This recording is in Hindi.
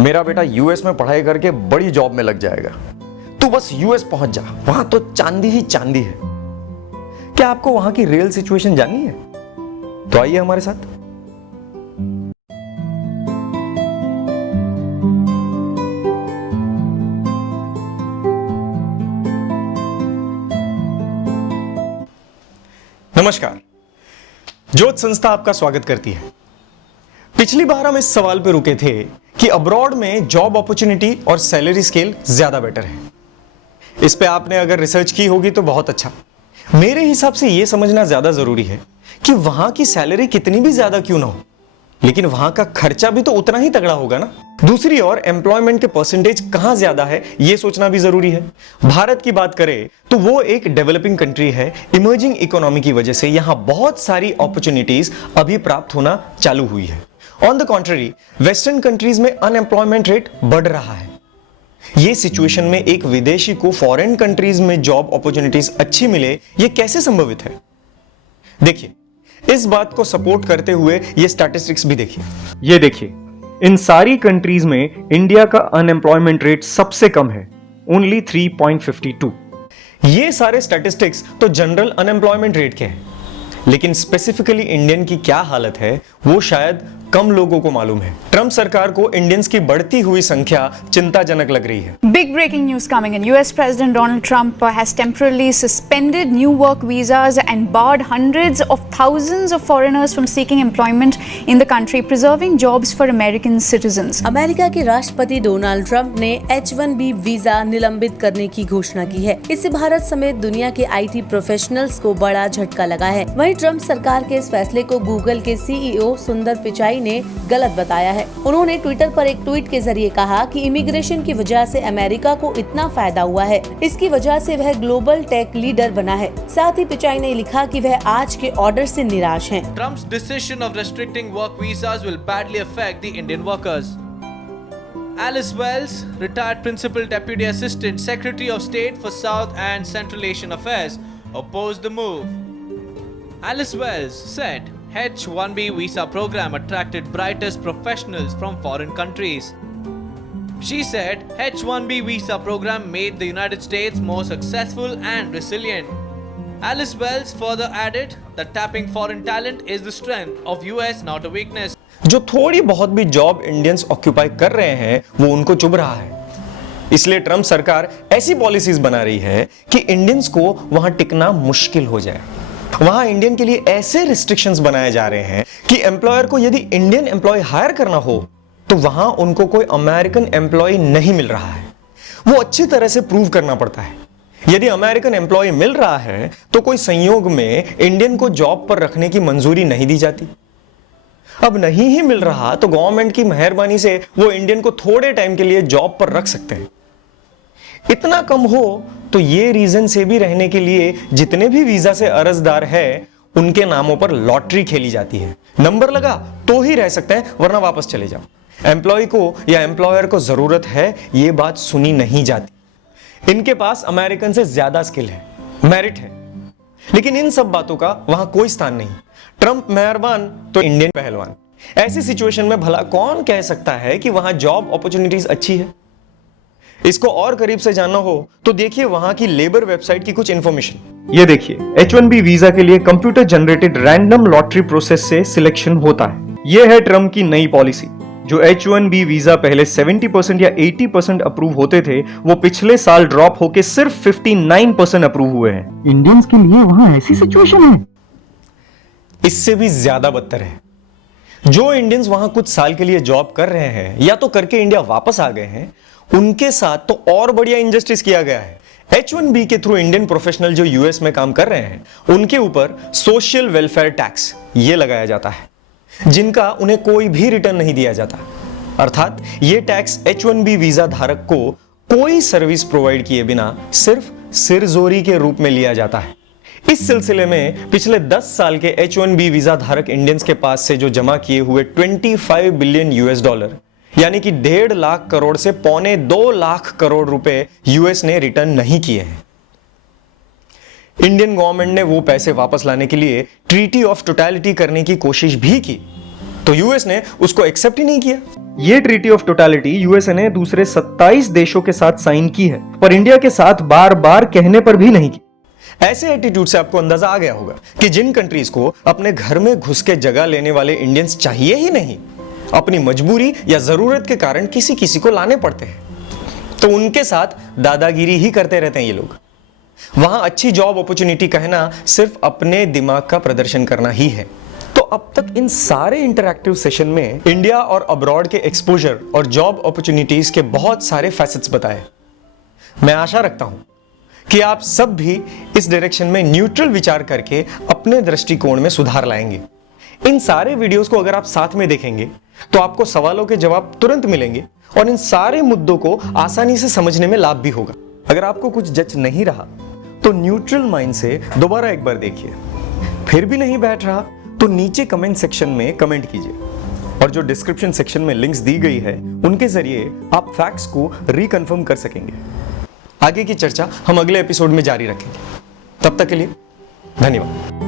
मेरा बेटा यूएस में पढ़ाई करके बड़ी जॉब में लग जाएगा, तू बस यूएस पहुंच जा, वहां तो चांदी ही चांदी है। क्या आपको वहां की रियल सिचुएशन जाननी है? तो आइए हमारे साथ। नमस्कार, ज्योत संस्था आपका स्वागत करती है। पिछली बार हम इस सवाल पे रुके थे कि अब्रॉड में जॉब अपॉर्चुनिटी और सैलरी स्केल ज्यादा बेटर है। इस पे आपने अगर रिसर्च की होगी तो बहुत अच्छा। मेरे हिसाब से यह समझना ज्यादा जरूरी है कि वहां की सैलरी कितनी भी ज्यादा क्यों ना हो, लेकिन वहां का खर्चा भी तो उतना ही तगड़ा होगा ना। दूसरी ओर एम्प्लॉयमेंट के परसेंटेज कहां ज्यादा है यह सोचना भी जरूरी है। भारत की बात करें तो वो एक डेवलपिंग कंट्री है। इमर्जिंग इकोनॉमी की वजह से यहां बहुत सारी अपॉर्चुनिटीज अभी प्राप्त होना चालू हुई है। On the contrary, western countries में अनएम्प्लॉयमेंट रेट बढ़ रहा है। ये सिचुएशन में एक विदेशी को फॉरेन कंट्रीज में जॉब अपॉर्चुनिटीज अच्छी मिले, ये कैसे संभवित है? देखिए, इस बात को सपोर्ट करते हुए ये स्टैटिस्टिक्स भी देखिए। ये देखिए, इन सारी कंट्रीज में इंडिया का अनएम्प्लॉयमेंट रेट सबसे कम है, ओनली 3.52। ये सारे स्टैटिस्टिक्स तो जनरल अनएम्प्लॉयमेंट रेट के हैं, लेकिन स्पेसिफिकली इंडियन की क्या हालत है वो शायद कम लोगों को मालूम है। ट्रंप सरकार को इंडियंस की बढ़ती हुई संख्या चिंताजनक लग रही है। Big breaking news coming in. US President Donald Trump has temporarily suspended new work visas and barred hundreds of thousands of foreigners from seeking employment in the country, preserving jobs for American citizens. America के राष्ट्रपति डोनाल्ड ट्रंप ने H-1B वीजा निलंबित करने की घोषणा की है। इससे भारत समेत दुनिया के IT प्रोफेशनल्स को बड़ा झटका लगा है। वहीं ट्रंप सरकार के इस फैसले को गूगल के CEO सुंदर पिचाई ने गलत बताया है। उन्होंने ट्विटर पर एक ट्वीट के जरिए कहा कि इमिग्रेशन की वजह से अमेरिका को इतना फायदा हुआ है, इसकी वजह से वह ग्लोबल टेक लीडर बना है। साथ ही पिचाई ने लिखा कि वह आज के ऑर्डर से निराश हैं। Trump's decision of restricting work visas will badly affect the Indian workers. Alice Wells, retired Principal Deputy Assistant Secretary of State for South and Central Asian Affairs, opposed the move. Alice Wells said H-1B visa program attracted brightest professionals from foreign countries. She said H-1B visa program made the United States more successful and resilient. Alice Wells further added that tapping foreign talent is the strength of US, not a weakness. जो थोड़ी बहुत भी जॉब इंडियंस ऑक्यूपाई कर रहे हैं वो उनको चुभ रहा है। इसलिए ट्रंप सरकार ऐसी पॉलिसीज बना रही है कि इंडियंस को वहां टिकना मुश्किल हो जाए। वहां इंडियन के लिए ऐसे रिस्ट्रिक्शंस बनाए जा रहे हैं कि एम्प्लॉयर को यदि इंडियन एम्प्लॉय हायर करना हो तो वहां उनको कोई अमेरिकन एम्प्लॉय नहीं मिल रहा है। वो अच्छी तरह से प्रूव करना पड़ता है। यदि अमेरिकन एम्प्लॉय मिल रहा है तो कोई संयोग में इंडियन को जॉब पर रखने की मंजूरी नहीं दी जाती। अब नहीं ही मिल रहा तो गवर्नमेंट की मेहरबानी से वो इंडियन को थोड़े टाइम के लिए जॉब पर रख सकते हैं। इतना कम हो तो ये रीजन से भी रहने के लिए जितने भी वीजा से अर्जदार है उनके नामों पर लॉटरी खेली जाती है। नंबर लगा तो ही रह सकते हैं, वरना वापस चले जाओ। एम्प्लॉय को या एम्प्लॉयर को जरूरत है ये बात सुनी नहीं जाती। इनके पास अमेरिकन से ज्यादा स्किल है, मेरिट है, लेकिन इन सब बातों का वहां कोई स्थान नहीं। ट्रंप मेहरबान तो इंडियन पहलवान। ऐसी सिचुएशन में भला कौन कह सकता है कि वहां जॉब अपॉर्चुनिटीज अच्छी है? इसको और करीब से जानना हो तो देखिए वहां की लेबर वेबसाइट की कुछ इंफॉर्मेशन। ये देखिए, H-1B वीजा के लिए computer generated random lottery process से सिलेक्शन होता है। ये है ट्रंप की नई पॉलिसी। जो H-1B वीजा पहले 70% या 80% अप्रूव होते थे, वो पिछले साल ड्रॉप होके सिर्फ 59% अप्रूव हुए हैं। इंडियंस के लिए वहां ऐसी सिचुएशन है। इससे भी ज्यादा बदतर है। जो इंडियंस वहां कुछ साल के लिए जॉब कर रहे हैं या तो करके इंडिया वापस आ गए हैं, उनके साथ तो और बढ़िया इंजस्टिस किया गया है। H-1B के थ्रू इंडियन प्रोफेशनल जो यूएस में काम कर रहे हैं उनके ऊपर सोशल वेलफेयर टैक्स ये लगाया जाता है, जिनका उन्हें कोई भी रिटर्न नहीं दिया जाता। अर्थात ये टैक्स H-1B वीजा धारक को कोई सर्विस प्रोवाइड किए बिना सिर्फ सिरजोरी के रूप में लिया जाता है। इस सिलसिले में पिछले 10 साल के H-1B वीजा धारक इंडियंस के पास से जो जमा किए हुए 25 बिलियन US डॉलर यानी कि 1.5 लाख करोड़ से 1.25 लाख करोड़ रुपए यूएस ने रिटर्न नहीं किए हैं। इंडियन गवर्नमेंट ने वो पैसे वापस लाने के लिए ट्रीटी ऑफ टोटलिटी करने की कोशिश भी की, तो यूएस ने उसको एक्सेप्ट ही नहीं किया। ये ट्रीटी ऑफ टोटलिटी यूएसए ने दूसरे 27 देशों के साथ साइन की है, पर इंडिया के साथ बार बार कहने पर भी नहीं की। ऐसे एटीट्यूड से आपको अंदाजा आ गया होगा कि जिन कंट्रीज को अपने घर में घुस के जगह लेने वाले इंडियंस चाहिए ही नहीं, अपनी मजबूरी या जरूरत के कारण किसी किसी को लाने पड़ते हैं, तो उनके साथ दादागिरी ही करते रहते हैं ये लोग। वहां अच्छी जॉब अपॉर्चुनिटी कहना सिर्फ अपने दिमाग का प्रदर्शन करना ही है। तो अब तक इन सारे इंटरैक्टिव सेशन में इंडिया और अब्रॉड के एक्सपोजर और जॉब अपॉर्चुनिटीज के बहुत सारे फैसेट्स बताए। मैं आशा रखता हूं कि आप सब भी इस डायरेक्शन में न्यूट्रल विचार करके अपने दृष्टिकोण में सुधार लाएंगे। इन सारे वीडियोस को अगर आप साथ में देखेंगे तो आपको सवालों के जवाब तुरंत मिलेंगे और इन सारे मुद्दों को आसानी से समझने में लाभ भी होगा। अगर आपको कुछ जच नहीं रहा तो न्यूट्रल माइंड से दोबारा एक बार देखिए। फिर भी नहीं बैठ रहा तो नीचे कमेंट सेक्शन में कमेंट कीजिए, और जो डिस्क्रिप्शन सेक्शन में लिंक्स दी गई है उनके जरिए आप फैक्ट्स को रिकन्फर्म कर सकेंगे। आगे की चर्चा हम अगले एपिसोड में जारी रखेंगे। तब तक के लिए धन्यवाद।